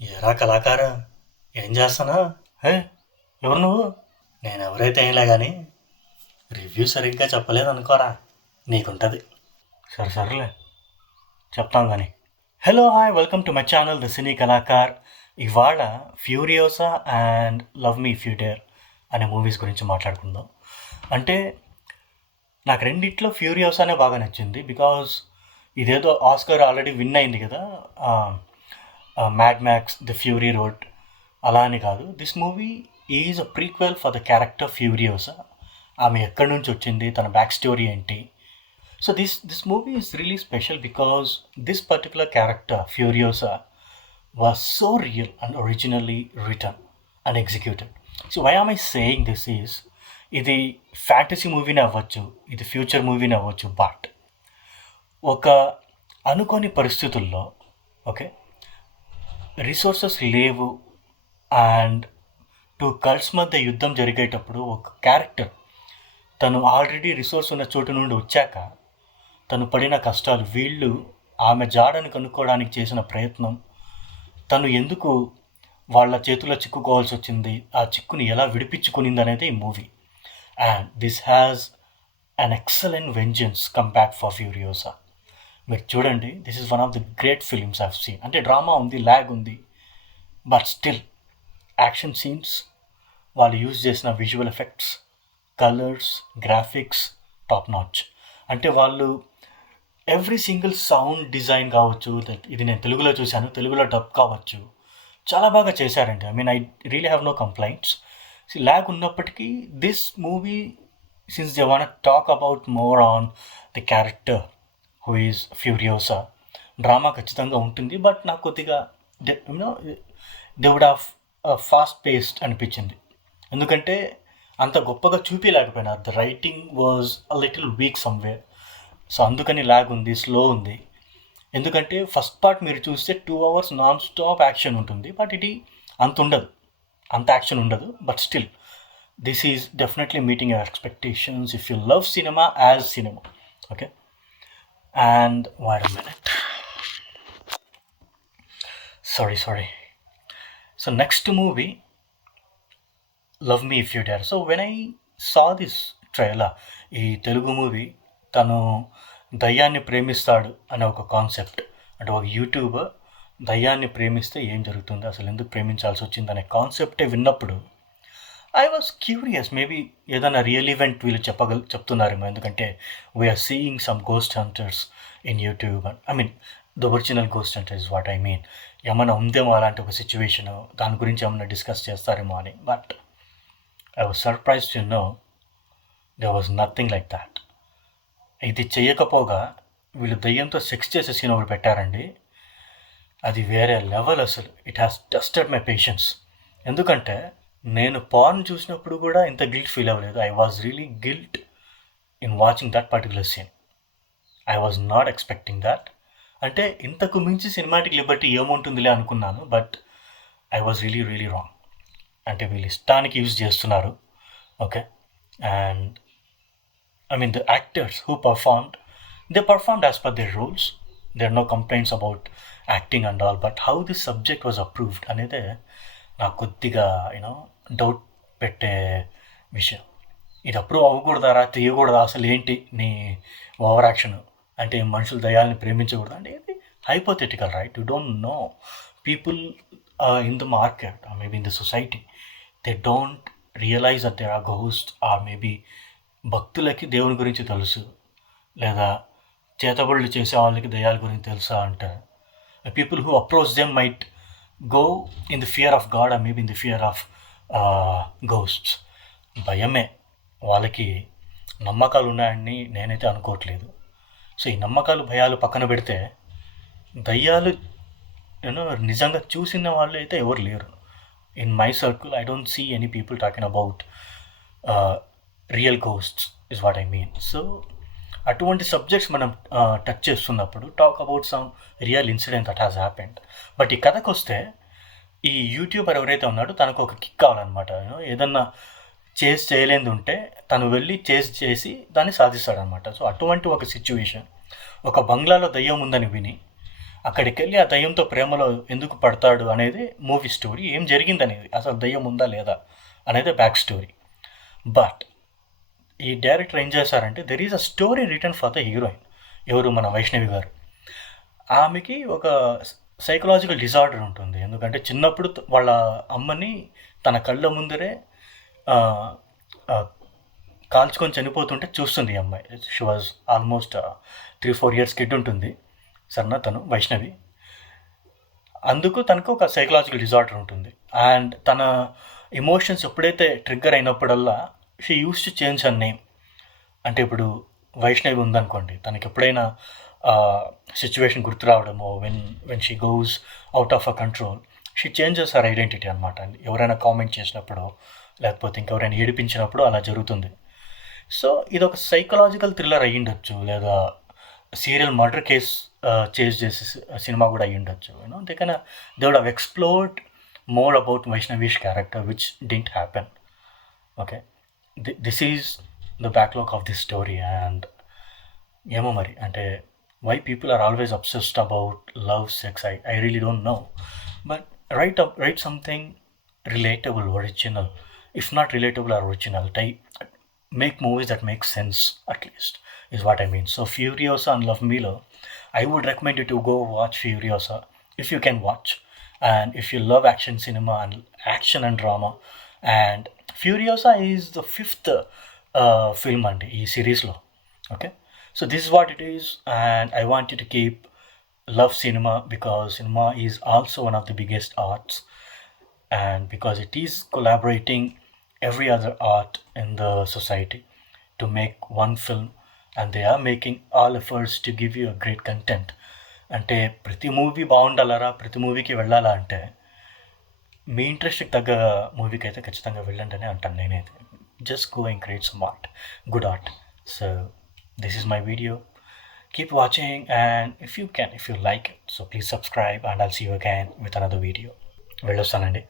ఏరా కళాకారు, ఏం చేస్తానా? హే, ఎవరు నువ్వు? నేను ఎవరైతే ఏంలే కానీ రివ్యూ సరిగ్గా చెప్పలేదు అనుకోరా, నీకుంటుంది. సరే సరేలే, చెప్తాం కానీ. Hello hi, welcome to my channel the Cine Kalakar. ఇవాళ Furiosa and love me if you dare అనే మూవీస్ గురించి మాట్లాడుకుందాం. అంటే నాకు రెండిట్లో ఫ్యూరియోసానే బాగా నచ్చింది, బికాజ్ ఇదేదో ఆస్కర్ ఆల్రెడీ విన్ అయింది కదా, Mad Max the Fury Road. అలా అని కాదు, this movie is a prequel for the character Furiosa. ఆమె ఎక్కడి నుంచి వచ్చింది, తన బ్యాక్ స్టోరీ ఏంటి. So this movie is really special because this particular character Furiosa was so real and originally written and executed. So why am I saying this is, ఇది fantasy మూవీనే అవ్వచ్చు, ఇది ఫ్యూచర్ మూవీనే అవ్వచ్చు, బట్ ఒక అనుకోని పరిస్థితుల్లో ఓకే రిసోర్సెస్ లేవు అండ్ టూ కల్ట్స్ మధ్య యుద్ధం జరిగేటప్పుడు ఒక క్యారెక్టర్ తను ఆల్రెడీ రిసోర్స్ ఉన్న చోటు నుండి వచ్చాక తను పడిన కష్టాలు, వీళ్ళు ఆమె జాడని కనుక్కోవడానికి చేసిన ప్రయత్నం, తను ఎందుకు వాళ్ళ చేతుల్లో చిక్కుకోవాల్సి వచ్చింది, ఆ చిక్కుని ఎలా విడిపించుకునింది అనేది ఈ movie. And this has an excellent vengeance come back for Furiosa. మీరు చూడండి, this is one of the great films I've seen. అంటే డ్రామా ఉంది, ల్యాగ్ ఉంది, బట్ స్టిల్ యాక్షన్ సీన్స్, వాళ్ళు యూజ్ చేసిన visual effects, colours, graphics top notch. అంటే వాళ్ళు every single sound design కావచ్చు, ఇది నేను తెలుగులో చూశాను, తెలుగులో డబ్ కావచ్చు, చాలా బాగా చేశారండి. I mean I really have no complaints. Lag ఉన్నప్పటికీ this movie, since they want talk about more on the character who is Furiosa, drama ఖచ్చితంగా ఉంటుంది, బట్ నాకు కొద్దిగా you know they would have fast paced అనిపించింది. ఎందుకంటే అంత గొప్పగా చూపించలేకపోయినారు. The writing was a little weak somewhere. So అందుకని ల్యాగ్ ఉంది, స్లో ఉంది. ఎందుకంటే ఫస్ట్ పార్ట్ మీరు చూస్తే 2 hours నాన్ స్టాప్ యాక్షన్ ఉంటుంది, బట్ ఇది అంత ఉండదు, అంత యాక్షన్ ఉండదు. But still this is definitely meeting your expectations if you love cinema as cinema. Okay, and wait a minute, sorry. So next movie, love me if you dare. So when I saw this trailer, ఈ Telugu movie తను దయ్యాన్ని ప్రేమిస్తాడు అనే ఒక concept, అంటే ఒక YouTuber దయ్యాన్ని ప్రేమిస్తే ఏం జరుగుతుంది, అసలు ఎందుకు ప్రేమించాల్సి వచ్చింది అనే కాన్సెప్టే విన్నప్పుడు ఐ వాజ్ క్యూరియస్. మేబీ ఏదైనా రియల్ ఈవెంట్ వీళ్ళు చెప్తున్నారేమో, ఎందుకంటే we are seeing some ghost hunters in YouTube. I mean the original ghost hunter is what I mean. ఏమైనా ఉందేమో అలాంటి ఒక సిచ్యువేషను, దాని గురించి ఏమైనా డిస్కస్ చేస్తారేమో అని. But I was surprised to know there was nothing like that. ఇది చేయకపోగా వీళ్ళు దయ్యంతో సెక్స్ చేసే సీన్ ఒకటి పెట్టారండి, అది వేరే లెవెల్. అసలు it has tested my patience. ఎందుకంటే నేను పార్న్ చూసినప్పుడు కూడా ఇంత గిల్ట్ ఫీల్ అవ్వలేదు. I was really guilt in watching that particular scene. I was not expecting that. అంటే ఇంతకు మించి సినిమాటిక్ లిబర్టీ ఏముంటుందిలే అనుకున్నాను, but I was really wrong. అంటే వీళ్ళు ఇష్టానికి యూజ్ చేస్తున్నారు. Okay, and I mean the actors who they performed as per their roles. There no complaints about acting and all, but how this subject was approved అనేది నాకు కొద్దిగా doubt పెట్టే విషయం. ఇది అప్రూవ్ అవ్వకూడదారా, తీయకూడదా, అసలు ఏంటి నీ ఓవర్ యాక్షన్? అంటే మనుషులు దయాల్ని ప్రేమించకూడదు అంటే ఇది hypothetical, right? You don't know people in the market or maybe in the society, they don't realize that there are ghosts, or maybe భక్తులకి దేవుని గురించి తెలుసు, లేదా చేతబడులు చేసే వాళ్ళకి దయ్యాల గురించి తెలుసా అంటే people who approach them might go in the fear of God, or maybe in the fear of ghosts. భయమే, వాళ్ళకి నమ్మకాలు ఉన్నాయని నేనైతే అనుకోవట్లేదు. సో ఈ నమ్మకాలు భయాలు పక్కన పెడితే దయ్యాలు నిజంగా చూసిన వాళ్ళు అయితే ఎవరు లేరు. In my circle I don't see any people talking about real ghosts is what I mean. So అటువంటి సబ్జెక్ట్స్ మనం టచ్ చేస్తున్నప్పుడు talk about some real incident that has happened. But ఈ కథకు వస్తే ఈ యూట్యూబర్ ఎవరైతే ఉన్నాడో తనకు ఒక కిక్ కావాలన్నమాట. ఏదన్నా చేయలేనిది ఉంటే తను వెళ్ళి చేసి దాన్ని సాధిస్తాడనమాట. సో అటువంటి ఒక సిచ్యువేషన్, ఒక బంగ్లాలో దయ్యం ఉందని విని అక్కడికి వెళ్ళి ఆ దయ్యంతో ప్రేమలో ఎందుకు పడతాడు అనేది మూవీ స్టోరీ, ఏం జరిగిందనేది, అసలు దయ్యం ఉందా లేదా అనేది బ్యాక్ స్టోరీ. బట్ ఈ డైరెక్టర్ ఏం చేశారంటే there is a story return for the heroine, ఎవరు మన వైష్ణవి గారు. ఆమెకి ఒక సైకలాజికల్ డిజార్డర్ ఉంటుంది. ఎందుకంటే చిన్నప్పుడు వాళ్ళ అమ్మని తన కళ్ళ ముందరే కాల్చుకొని చనిపోతుంటే చూస్తుంది ఈ అమ్మాయి. She was almost 3-4 years kid ఉంటుంది సరేనా, తను వైష్ణవి. అందుకు తనకు ఒక సైకలాజికల్ డిజార్డర్ ఉంటుంది. అండ్ తన ఎమోషన్స్ ఎప్పుడైతే ట్రిగ్గర్ అయినప్పుడల్లా she use to change her name. అంటే ఇప్పుడు వైష్ణవి ఉందనుకోండి, తనకి ఎప్పుడైనా సిచ్యువేషన్ గుర్తు రావడమో, when she goes out of a control, she changes her identity అనమాట. ఎవరైనా కామెంట్ చేసినప్పుడు లేకపోతే ఇంకెవరైనా ఏడిపించినప్పుడు అలా జరుగుతుంది. సో ఇది ఒక సైకలాజికల్ థ్రిల్లర్ అయ్యి ఉండొచ్చు, లేదా సీరియల్ మర్డర్ కేస్ చేజ్ చేసే సినిమా కూడా అయ్యి ఉండొచ్చు. You know they would have explored more about Vaishnavi's character which didn't happen. Okay, this is the backlog of this story. And ఏమో మరి, అంటే why people are always obsessed about love, sex, I really don't know. But write something relatable, original, if not relatable or original type, make movies that make sense, at least, is what I mean. So Furiosa and Love Milo, I would recommend you to go watch Furiosa if you can watch, and if you love action cinema and action and drama. And Furiosa is the 5th film and ee series lo. Okay, so this is what it is, and I want you to keep love cinema, because cinema is also one of the biggest arts, and because it is collaborating every other art in the society to make one film, and they are making all efforts to give you a great content. అంటే ప్రతి movie బాగుండాలరా, ప్రతి మూవీకి వెళ్ళాలా అంటే మీ ఇంట్రెస్ట్కి తగ్గ మూవీకి అయితే ఖచ్చితంగా వెళ్ళండి అని అంటాను నేనైతే. Just go and create some art, good art. So this is my video. Keep watching, and if you like it, so please subscribe, and I'll see you again with another video. వెళ్ళొస్తానండి.